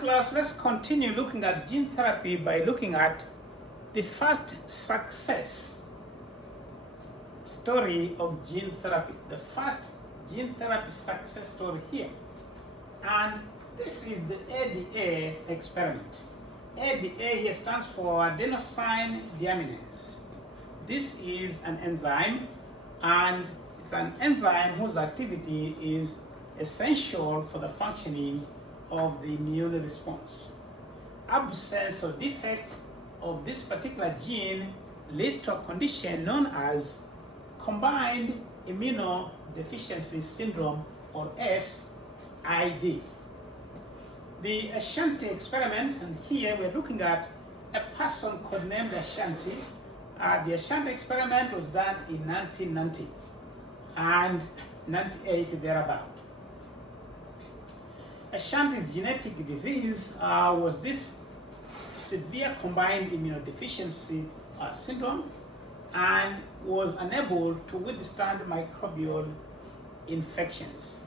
class, let's continue looking at gene therapy by looking at the first success story of gene therapy. The first gene therapy success story here. And this is the ADA experiment. ADA here stands for adenosine deaminase. This is an enzyme, and it's an enzyme whose activity is essential for the functioning of the immune response. Absence or defects of this particular gene leads to a condition known as combined immunodeficiency syndrome, or SID. The Ashanti experiment, and here we're looking at a person codenamed Ashanti. The Ashanti experiment was done in 1990 and 98 thereabout. Ashanti's genetic disease was this severe combined immunodeficiency syndrome, and was unable to withstand microbial infections.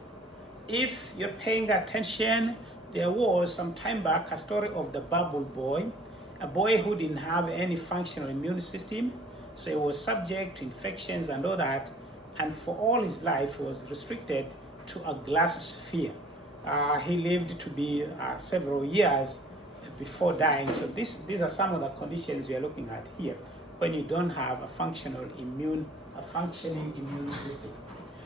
If you're paying attention, there was some time back a story of the bubble boy, a boy who didn't have any functional immune system, so he was subject to infections and all that, and for all his life he was restricted to a glass sphere. He lived to be several years before dying. So these are some of the conditions we are looking at here when you don't have a functioning immune system.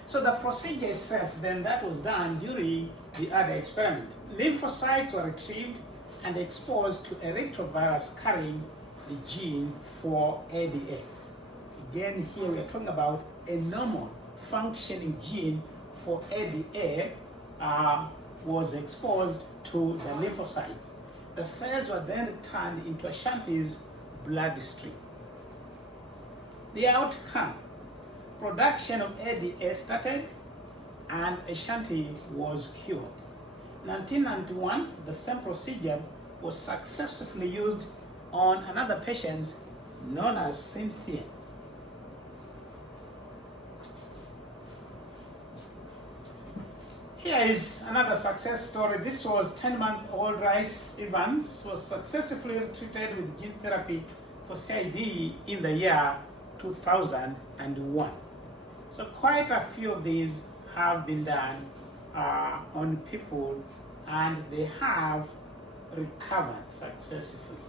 So the procedure itself then that was done during the other experiment. Lymphocytes were retrieved and exposed to a retrovirus carrying the gene for ADA. Again, here we are talking about a normal functioning gene for ADA was exposed to the lymphocytes. The cells were then turned into Ashanti's bloodstream. The outcome: production of ADA started and Ashanti was cured. In 1991, the same procedure was successfully used on another patient known as Cynthia. Here is another success story. This was 10-month-old Rice Evans, was successfully treated with gene therapy for CID in the year 2001. So quite a few of these have been done on people, and they have recovered successfully.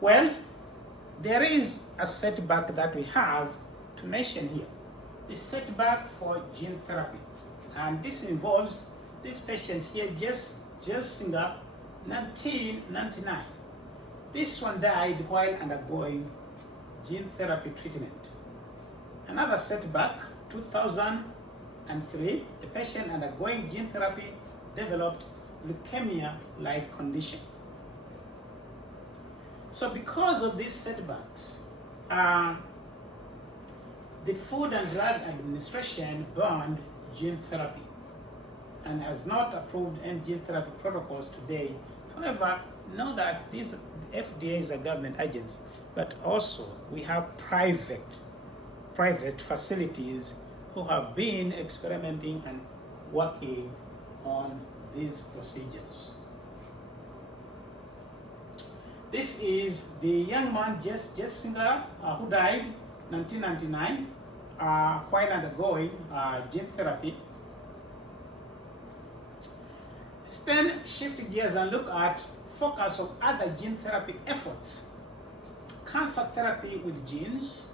Well, there is a setback that we have to mention here. The setback for gene therapy, and this involves this patient here, Jess Singer, 1999. This one died while undergoing gene therapy treatment. Another setback, 2003, a patient undergoing gene therapy developed leukemia-like condition. So because of these setbacks, the Food and Drug Administration banned gene therapy and has not approved any gene therapy protocols today. However, know that these FDA is a government agency, but also we have private facilities who have been experimenting and working on these procedures. This is the young man, Jess Singer, who died 1999 while undergoing gene therapy. Let's then shift gears and look at focus of other gene therapy efforts. Cancer therapy with genes,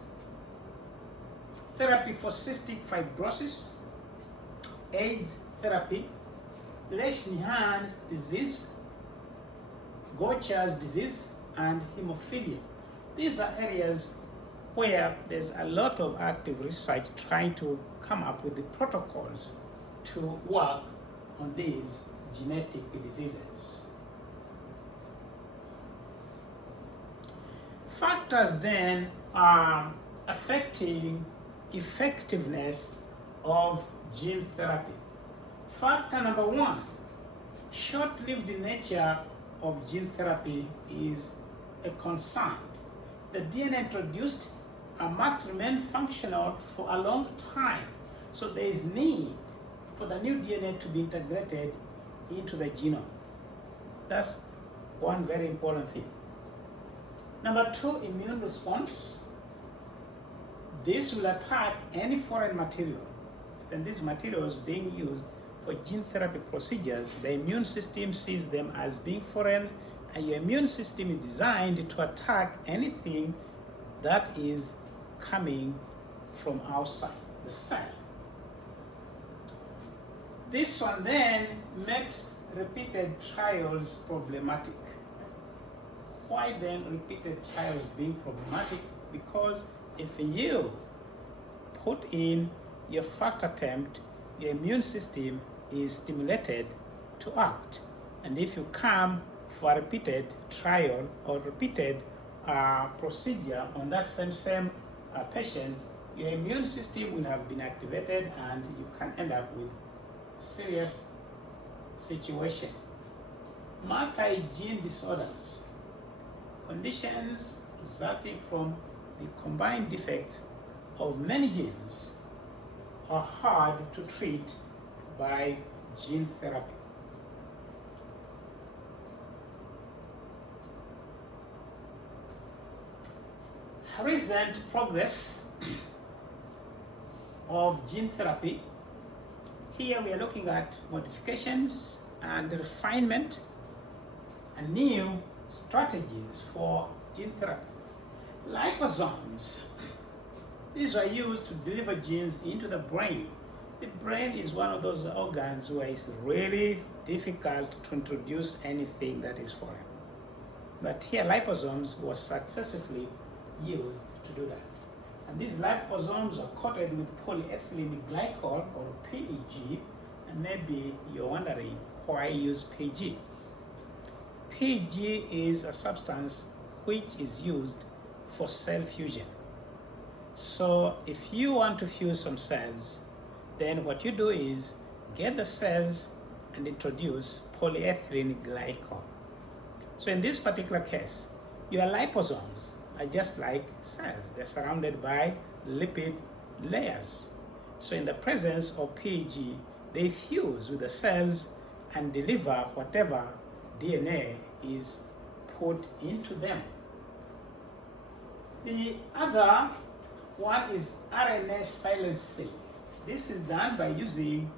therapy for cystic fibrosis, AIDS therapy, Lesch-Nyhan's disease, Gaucher's disease, and hemophilia. These are areas where there's a lot of active research trying to come up with the protocols to work on these genetic diseases. Factors then are affecting effectiveness of gene therapy. Factor number one, short-lived nature of gene therapy is a concern. The DNA introduced must remain functional for a long time. So there is need for the new DNA to be integrated into the genome. That's one very important thing. Number two, immune response. This will attack any foreign material. And these materials being used for gene therapy procedures, the immune system sees them as being foreign, and your immune system is designed to attack anything that is coming from outside the cell. This one then makes repeated trials problematic. Why then repeated trials being problematic? Because if you put in your first attempt, your immune system is stimulated to act. And if you come for a repeated trial or repeated procedure on that same patient, your immune system will have been activated and you can end up with serious situation. Multi-gene disorders, conditions resulting from the combined defects of many genes, are hard to treat by gene therapy. Recent progress of gene therapy. Here we are looking at modifications and refinement and new strategies for gene therapy. Liposomes. These are used to deliver genes into the brain. The brain is one of those organs where it's really difficult to introduce anything that is foreign. But here liposomes were successfully used to do that. And these liposomes are coated with polyethylene glycol, or PEG, and maybe you're wondering why use PEG. PEG is a substance which is used for cell fusion. So if you want to fuse some cells, then what you do is get the cells and introduce polyethylene glycol. So in this particular case, your liposomes are just like cells. They're surrounded by lipid layers. So in the presence of PEG, they fuse with the cells and deliver whatever DNA is put into them. The other one is RNA silencing. This is done by using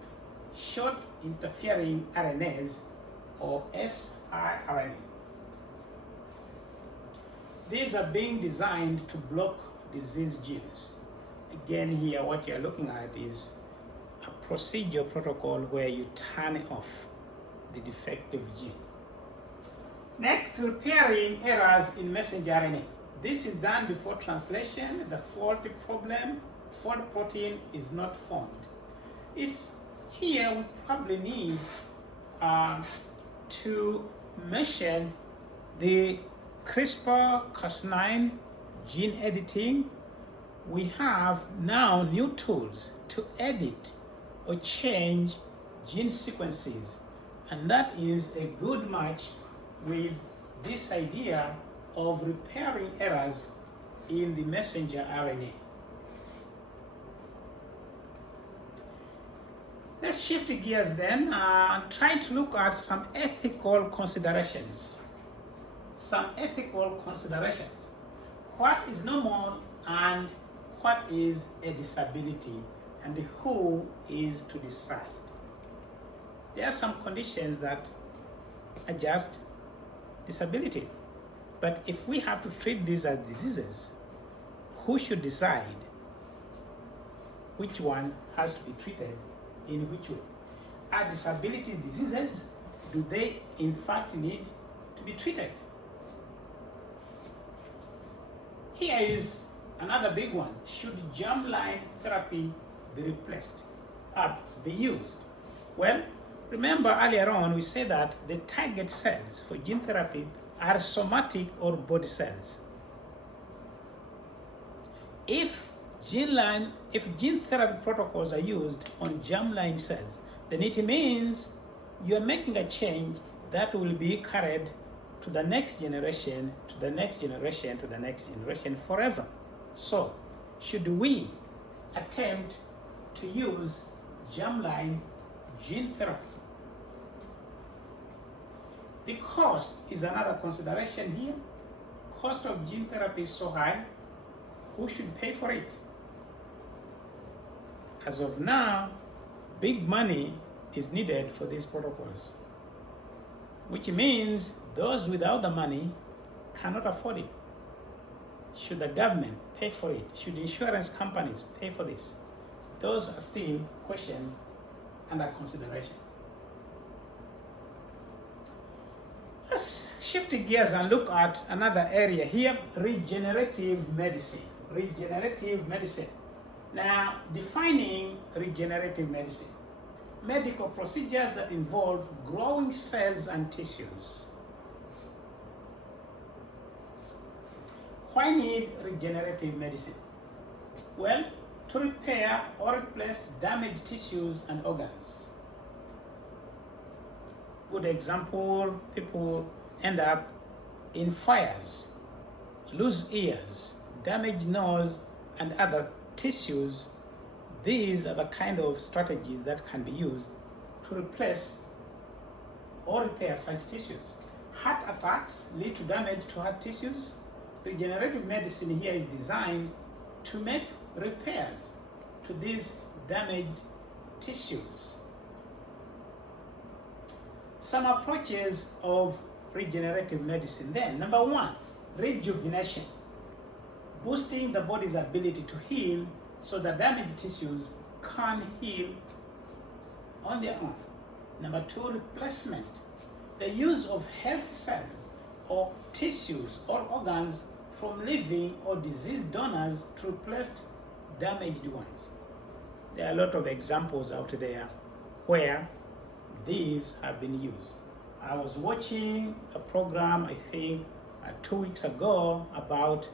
short interfering RNAs, or siRNA. These are being designed to block disease genes. Again, here what you're looking at is a procedure protocol where you turn off the defective gene. Next, repairing errors in messenger RNA. This is done before translation. The fault protein is not formed. Here we probably need to mention the CRISPR-Cas9 gene editing. We have now new tools to edit or change gene sequences, and that is a good match with this idea of repairing errors in the messenger RNA. Let's shift gears then and try to look at some ethical considerations. What is normal and what is a disability, and who is to decide? There are some conditions that are just disability. But if we have to treat these as diseases, who should decide which one has to be treated in which way? Are disability diseases? Do they in fact need to be treated? Here is another big one. Should germline therapy be replaced or be used? Well, remember earlier on we said that the target cells for gene therapy are somatic or body cells. If gene therapy protocols are used on germline cells, then it means you're making a change that will be carried to the next generation, to the next generation, to the next generation forever. So, should we attempt to use germline gene therapy. The cost is another consideration here. Cost of gene therapy is so high. Who should pay for it? As of now, big money is needed for these protocols, which means those without the money cannot afford it. Should the government pay for it? Should insurance companies pay for this? Those are still questions under consideration. Let's shift gears and look at another area here, regenerative medicine. Regenerative medicine. Now, defining regenerative medicine. Medical procedures that involve growing cells and tissues. Why need regenerative medicine? Well, to repair or replace damaged tissues and organs. Good example, people end up in fires, lose ears, damaged nose, and other tissues. These are the kind of strategies that can be used to replace or repair such tissues. Heart attacks lead to damage to heart tissues. Regenerative medicine here is designed to make repairs to these damaged tissues. Some approaches of regenerative medicine then. Number one, rejuvenation. Boosting the body's ability to heal so that damaged tissues can heal on their own. Number two, replacement. The use of healthy cells or tissues or organs from living or diseased donors to replace damaged ones. There are a lot of examples out there where these have been used. I was watching a program, I think 2 weeks ago, about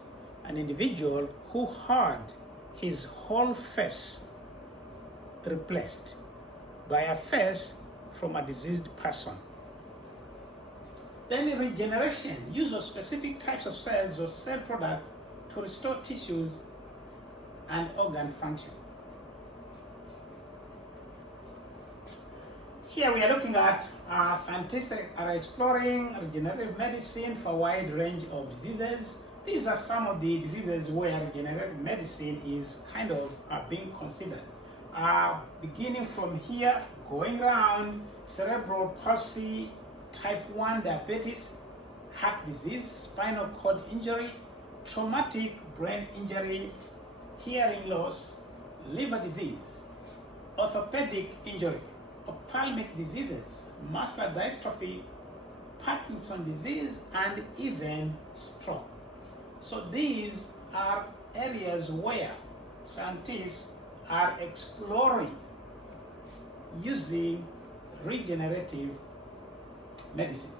an individual who had his whole face replaced by a face from a diseased person. Then regeneration, use of specific types of cells or cell products to restore tissues and organ function. Here we are looking at scientists are exploring regenerative medicine for a wide range of diseases. These are some of the diseases where regenerative medicine is kind of being considered. Beginning from here, going around, cerebral palsy, type 1 diabetes, heart disease, spinal cord injury, traumatic brain injury, hearing loss, liver disease, orthopedic injury, ophthalmic diseases, muscular dystrophy, Parkinson's disease, and even stroke. So these are areas where scientists are exploring using regenerative medicine.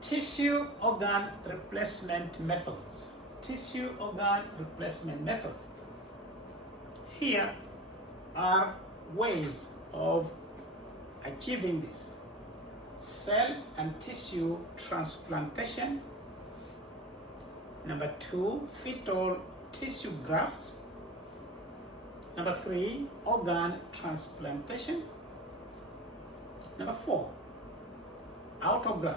Tissue organ replacement methods. Tissue organ replacement method. Here are ways of achieving this. Cell and tissue transplantation. Number 2, fetal tissue grafts. Number 3, organ transplantation. Number 4, autograft.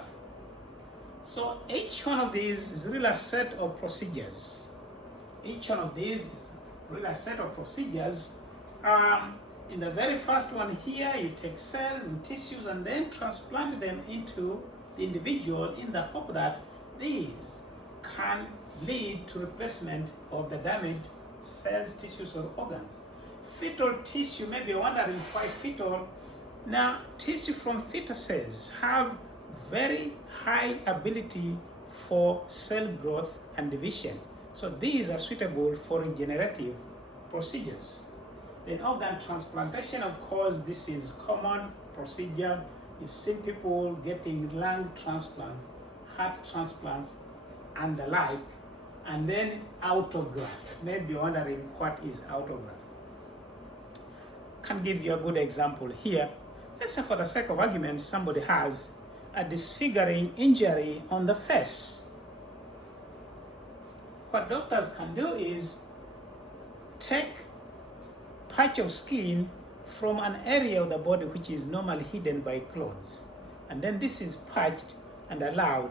So each one of these is really a set of procedures. Each one of these is really a set of procedures. In the very first one here, you take cells and tissues and then transplant them into the individual in the hope that these can lead to replacement of the damaged cells, tissues, or organs. Fetal tissue, maybe you're wondering why fetal. Now, tissue from fetuses have very high ability for cell growth and division. So these are suitable for regenerative procedures. Then organ transplantation, of course, this is common procedure. You've seen people getting lung transplants, heart transplants, and the like. And then autograft. Maybe you're wondering what is autograft. Can give you a good example here. Let's say for the sake of argument, somebody has a disfiguring injury on the face. What doctors can do is take patch of skin from an area of the body which is normally hidden by clothes. And then this is patched and allowed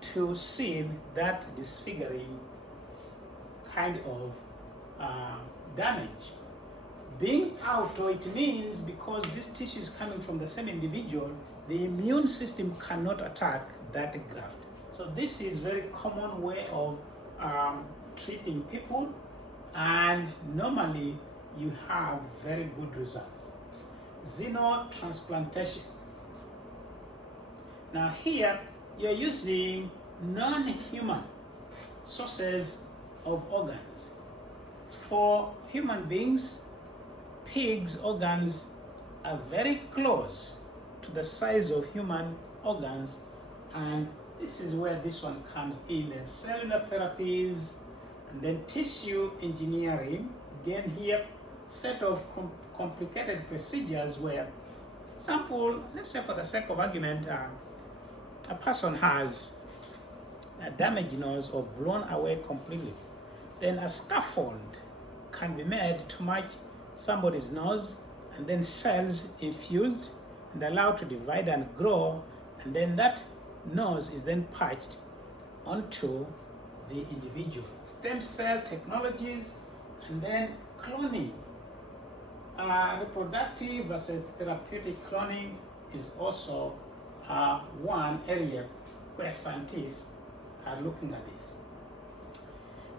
to seal that disfiguring kind of damage. Being out, it means because this tissue is coming from the same individual, the immune system cannot attack that graft. So this is very common way of treating people, and normally you have very good results. Xenotransplantation. Now here you're using non-human sources of organs. For human beings, pigs' organs are very close to the size of human organs, and this is where this one comes in. And cellular therapies, and then tissue engineering. Again here, set of complicated procedures where, example, let's say for the sake of argument, a person has a damaged nose or blown away completely. Then a scaffold can be made to match somebody's nose, and then cells infused and allowed to divide and grow, and then that nose is then patched onto the individual. Stem cell technologies, and then cloning. Reproductive versus therapeutic cloning is also one area where scientists are looking at this.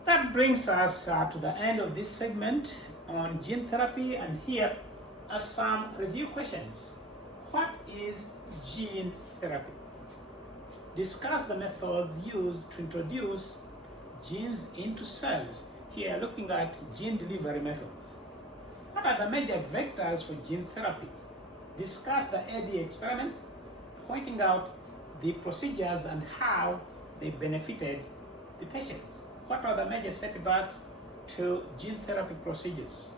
That brings us to the end of this segment on gene therapy, and here are some review questions. What is gene therapy? Discuss the methods used to introduce genes into cells. Here looking at gene delivery methods. What are the major vectors for gene therapy? Discuss the AD experiment, pointing out the procedures and how they benefited the patients. What are the major setbacks to gene therapy procedures?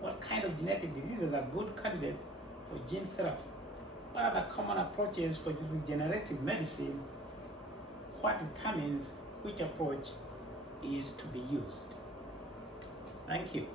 What kind of genetic diseases are good candidates for gene therapy? What are the common approaches for regenerative medicine? What determines which approach is to be used? Thank you.